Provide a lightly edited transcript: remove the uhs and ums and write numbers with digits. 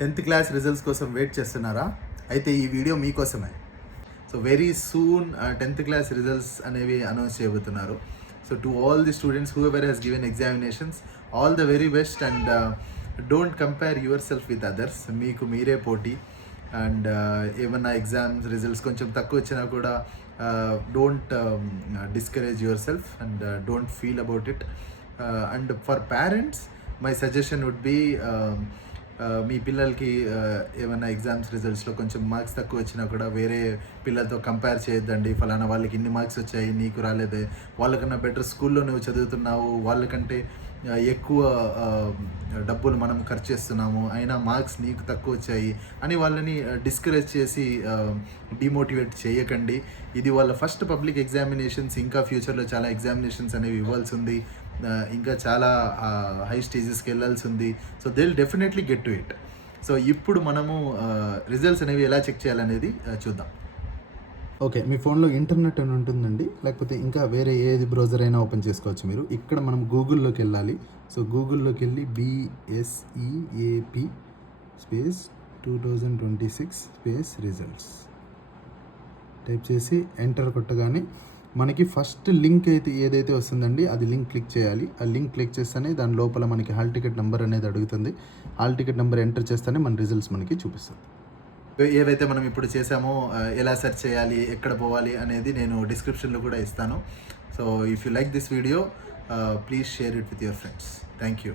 10th class results కోసం wait చేస్తున్నారా? అయితే ఈ వీడియో మీకోసమే. So very soon 10th class results అనేవి అనౌన్స్ చేయబోతున్నారు. So to all the students whoever has given examinations, all the very best and don't compare your self with others. మీకు మీరే పోటీ. అండ్ ఏమన్నా ఎగ్జామ్స్ రిజల్ట్స్ కొంచెం తక్కువ వచ్చినా కూడా don't discourage yourself and don't feel about it. And for parents my suggestion would be, మీ పిల్లలకి ఏమైనా ఎగ్జామ్స్ రిజల్ట్స్లో కొంచెం మార్క్స్ తక్కువ వచ్చినా కూడా వేరే పిల్లలతో కంపేర్ చేయొద్దండి. ఫలానా వాళ్ళకి ఇన్ని మార్క్స్ వచ్చాయి, నీకు రాలేదే, వాళ్ళకన్నా బెటర్ స్కూల్లో నువ్వు చదువుతున్నావు, వాళ్ళకంటే ఎక్కువ డబ్బులు మనం ఖర్చు చేస్తున్నాము, అయినా మార్క్స్ నీకు తక్కువ వచ్చాయి అని వాళ్ళని డిస్కరేజ్ చేసి డిమోటివేట్ చేయకండి. ఇది వాళ్ళ ఫస్ట్ పబ్లిక్ ఎగ్జామినేషన్స్. ఇంకా ఫ్యూచర్లో చాలా ఎగ్జామినేషన్స్ అనేవి ఇవ్వాల్సి ఉంది, ఇంకా చాలా హై స్టేజెస్కి వెళ్ళాల్సి ఉంది. So they will definitely get to it. So ఇప్పుడు మనము రిజల్ట్స్ అనేవి ఎలా చెక్ చేయాలనేది చూద్దాం. ఓకే, మీ ఫోన్లో ఇంటర్నెట్ అని ఉంటుందండి, లేకపోతే ఇంకా వేరే ఏది బ్రౌజర్ అయినా ఓపెన్ చేసుకోవచ్చు మీరు. ఇక్కడ మనం గూగుల్లోకి వెళ్ళాలి. సో గూగుల్లోకి వెళ్ళి BSEAP space 2026 space results type చేసి ఎంటర్ కొట్టగానే మనకి ఫస్ట్ లింక్ అయితే ఏదైతే వస్తుందండి అది లింక్ క్లిక్ చేయాలి. ఆ లింక్ క్లిక్ చేస్తేనే దాని లోపల మనకి హాల్ టికెట్ నెంబర్ అనేది అడుగుతుంది. హాల్ టికెట్ నెంబర్ ఎంటర్ చేస్తేనే మన రిజల్ట్స్ మనకి చూపిస్తుంది. ఏవైతే మనం ఇప్పుడు చేసామో ఎలా సెర్చ్ చేయాలి, ఎక్కడ పోవాలి అనేది నేను డిస్క్రిప్షన్లో కూడా ఇస్తాను. So if you like this video, please share it with your friends. Thank you.